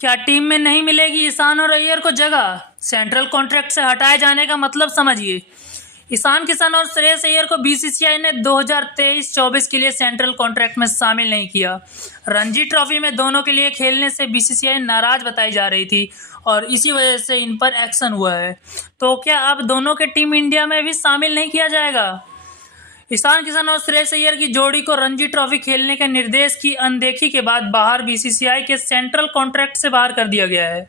क्या टीम में नहीं मिलेगी ईशान और अय्यर को जगह? सेंट्रल कॉन्ट्रैक्ट से हटाए जाने का मतलब समझिए। ईशान किशन और श्रेयस अय्यर को बीसीसीआई ने 2023-24 के लिए सेंट्रल कॉन्ट्रैक्ट में शामिल नहीं किया। रणजी ट्रॉफी में दोनों के लिए खेलने से बीसीसीआई नाराज बताई जा रही थी और इसी वजह से इन पर एक्शन हुआ है। तो क्या अब दोनों के टीम इंडिया में भी शामिल नहीं किया जाएगा? ईशान किशन और श्रेयस अय्यर की जोड़ी को रणजी ट्रॉफी खेलने के निर्देश की अनदेखी के बाद बाहर बीसीसीआई के सेंट्रल कॉन्ट्रैक्ट से बाहर कर दिया गया है।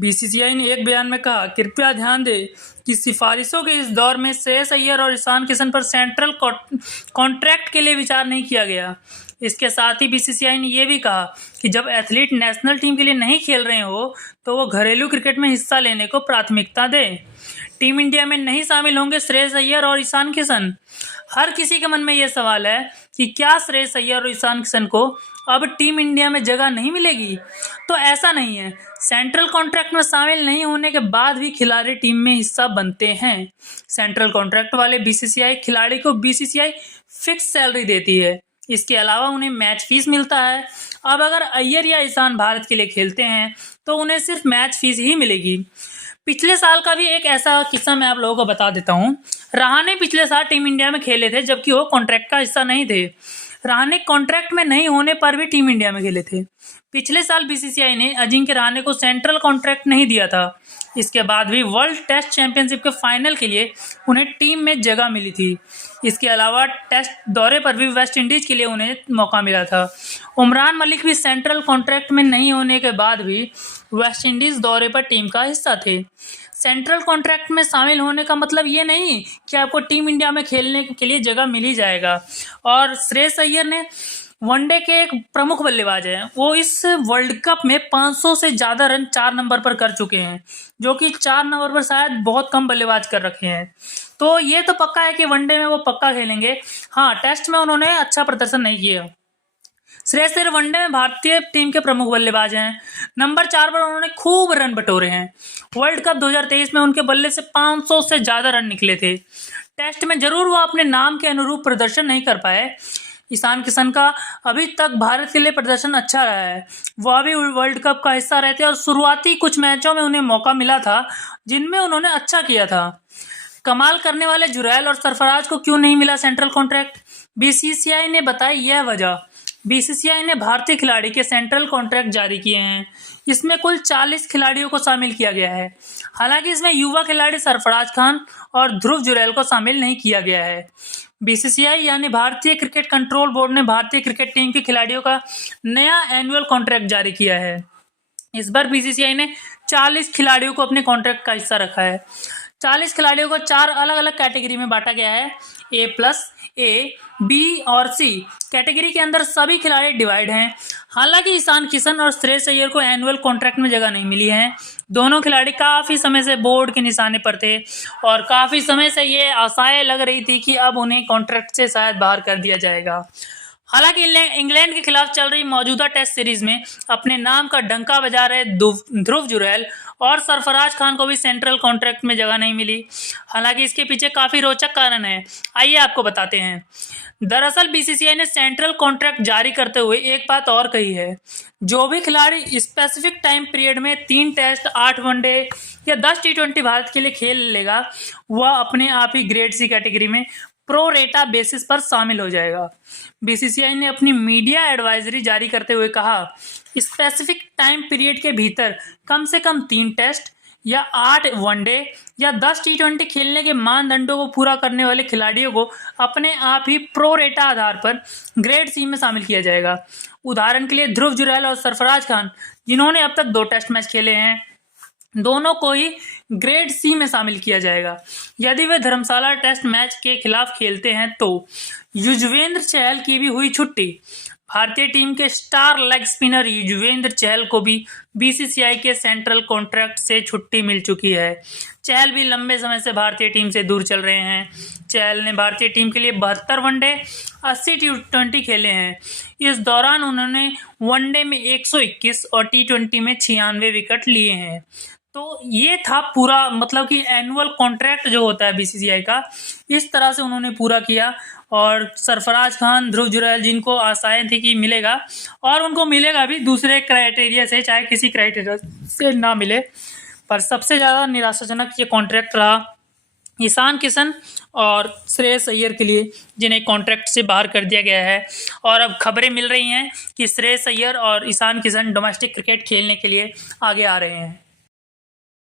बीसीसीआई ने एक बयान में कहा, कृपया ध्यान दें कि सिफारिशों के इस दौर में श्रेयस अय्यर और ईशान किशन पर सेंट्रल कॉन्ट्रैक्ट के लिए विचार नहीं किया गया। इसके साथ ही बीसीसीआई ने यह भी कहा कि जब एथलीट नेशनल टीम के लिए नहीं खेल रहे हो तो वो घरेलू क्रिकेट में हिस्सा लेने को प्राथमिकता दें। टीम इंडिया में नहीं शामिल होंगे श्रेयस अय्यर और ईशान किशन। हर किसी के मन में यह सवाल है कि क्या श्रेयस अय्यर और ईशान किशन को अब टीम इंडिया में जगह नहीं मिलेगी? तो ऐसा नहीं है। सेंट्रल कॉन्ट्रैक्ट में शामिल नहीं होने के बाद भी खिलाड़ी टीम में हिस्सा बनते हैं। सेंट्रल कॉन्ट्रैक्ट वाले बीसीसीआई खिलाड़ी को बीसीसीआई फिक्स सैलरी देती है। इसके अलावा उन्हें मैच फीस मिलता है। अब अगर अय्यर या ईशान भारत के लिए खेलते हैं तो उन्हें सिर्फ मैच फीस ही मिलेगी। पिछले साल का भी एक ऐसा किस्सा मैं आप लोगों को बता देता हूँ। रहाणे पिछले साल टीम इंडिया में खेले थे जबकि वो कॉन्ट्रैक्ट का हिस्सा नहीं थे। रहाणे कॉन्ट्रैक्ट में नहीं होने पर भी टीम इंडिया में खेले थे। पिछले साल बीसीसीआई ने अजिंक्य रहाणे को सेंट्रल कॉन्ट्रैक्ट नहीं दिया था। इसके बाद भी वर्ल्ड टेस्ट चैंपियनशिप के फाइनल के लिए उन्हें टीम में जगह मिली थी। इसके अलावा टेस्ट दौरे पर भी वेस्ट इंडीज के लिए उन्हें मौका मिला था। उमरान मलिक भी सेंट्रल कॉन्ट्रैक्ट में नहीं होने के बाद भी वेस्ट इंडीज दौरे पर टीम का हिस्सा थे। सेंट्रल कॉन्ट्रैक्ट में शामिल होने का मतलब ये नहीं कि आपको टीम इंडिया में खेलने के लिए जगह मिल ही जाएगा। और श्रेयस अय्यर ने वनडे के एक प्रमुख बल्लेबाज हैं। वो इस वर्ल्ड कप में 500 से ज़्यादा रन 4 नंबर पर कर चुके हैं, जो कि 4 नंबर पर शायद बहुत कम बल्लेबाज कर रखे हैं। तो ये तो पक्का है कि वनडे में वो पक्का खेलेंगे। हाँ, टेस्ट में उन्होंने अच्छा प्रदर्शन नहीं किया। श्रेयस अय्यर वनडे में भारतीय टीम के प्रमुख बल्लेबाज हैं। नंबर 4 पर उन्होंने खूब रन बटोरे हैं। वर्ल्ड कप 2023 में उनके बल्ले से 500 से ज़्यादा रन निकले थे। टेस्ट में जरूर वो अपने नाम के अनुरूप प्रदर्शन नहीं कर पाए। ईशान किशन का अभी तक भारत के लिए प्रदर्शन अच्छा रहा है। वह भी वर्ल्ड कप का हिस्सा रहे थे और शुरुआती कुछ मैचों में उन्हें मौका मिला था जिनमें उन्होंने अच्छा किया था। कमाल करने वाले जुरैल और सरफराज को क्यों नहीं मिला सेंट्रल कॉन्ट्रैक्ट? बीसीसीआई ने बताई यह वजह। बीसीसीआई ने भारतीय खिलाड़ी के सेंट्रल कॉन्ट्रैक्ट जारी किए हैं। इसमें कुल 40 खिलाड़ियों को शामिल किया गया है। हालांकि इसमें युवा खिलाड़ी सरफराज खान और ध्रुव जुरैल को शामिल नहीं किया गया है। बीसीसीआई यानी भारतीय क्रिकेट कंट्रोल बोर्ड ने भारतीय क्रिकेट टीम के खिलाड़ियों का नया एनुअल कॉन्ट्रैक्ट जारी किया है। इस बार बीसीसीआई ने 40 खिलाड़ियों को अपने कॉन्ट्रैक्ट का हिस्सा रखा है। 40 खिलाड़ियों को 4 अलग अलग कैटेगरी में बांटा गया है। A+, A, B और C कैटेगरी के अंदर सभी खिलाड़ी डिवाइड हैं। हालांकि ईशान किशन और श्रेयस अय्यर को एनुअल कॉन्ट्रैक्ट में जगह नहीं मिली है। दोनों खिलाड़ी काफ़ी समय से बोर्ड के निशाने पर थे और काफ़ी समय से ये आशाएं लग रही थी कि अब उन्हें कॉन्ट्रैक्ट से शायद बाहर कर दिया जाएगा। हालांकि इंग्लैंड के खिलाफ चल रही मौजूदा टेस्ट सीरीज में अपने नाम का डंका बजा रहे ध्रुव जुरैल और सरफराज खान को भी सेंट्रल कॉन्ट्रैक्ट में जगह नहीं मिली। हालांकि इसके पीछे काफ़ी रोचक कारण है। आइए आपको बताते हैं। दरअसल बीसीसीआई ने सेंट्रल कॉन्ट्रैक्ट जारी करते हुए एक बात और कही है। जो भी खिलाड़ी स्पेसिफिक टाइम पीरियड में 3 टेस्ट, 8 वनडे या 10 T20 भारत के लिए खेल लेगा, वह अपने आप ही ग्रेड सी कैटेगरी में प्रो रेटा बेसिस पर शामिल हो जाएगा। बीसीसीआई ने अपनी मीडिया एडवाइजरी जारी करते हुए कहा, स्पेसिफिक टाइम पीरियड के भीतर कम से कम 3 टेस्ट या 8 वनडे या 10 T20 खेलने के मानदंडों को पूरा करने वाले खिलाड़ियों को अपने आप ही प्रो रेटा आधार पर ग्रेड सी में शामिल किया जाएगा। उदाहरण के लिए ध्रुव जुरैल और सरफराज खान, जिन्होंने अब तक 2 टेस्ट मैच खेले हैं, दोनों को ही ग्रेड सी में शामिल किया जाएगा। यदि वे धर्मशाला टेस्ट मैच के खिलाफ खेलते हैं तो युजवेंद्र चहल की भी हुई छुट्टी। भारतीय टीम के star leg spinner Yuzvendra Chahal को भी बीसीसीआई के सेंट्रल कॉन्ट्रैक्ट से छुट्टी मिल चुकी है। चहल भी लंबे समय से भारतीय टीम से दूर चल रहे हैं। चहल ने भारतीय टीम के लिए 72 वनडे, 80 T20 खेले हैं। इस दौरान उन्होंने वनडे में 121 और T20 में 96 विकेट लिए हैं। तो ये था पूरा, मतलब कि एनुअल कॉन्ट्रैक्ट जो होता है बीसीसीआई का, इस तरह से उन्होंने पूरा किया। और सरफराज खान, ध्रुव जुरैल, जिनको आशाएं थी कि मिलेगा, और उनको मिलेगा भी दूसरे क्राइटेरिया से, चाहे किसी क्राइटेरिया से ना मिले, पर सबसे ज़्यादा निराशाजनक ये कॉन्ट्रैक्ट रहा ईशान किशन और श्रेयस अय्यर के लिए, जिन्हें कॉन्ट्रैक्ट से बाहर कर दिया गया है। और अब खबरें मिल रही हैं कि श्रेयस अय्यर और ईशान किशन डोमेस्टिक क्रिकेट खेलने के लिए आगे आ रहे हैं।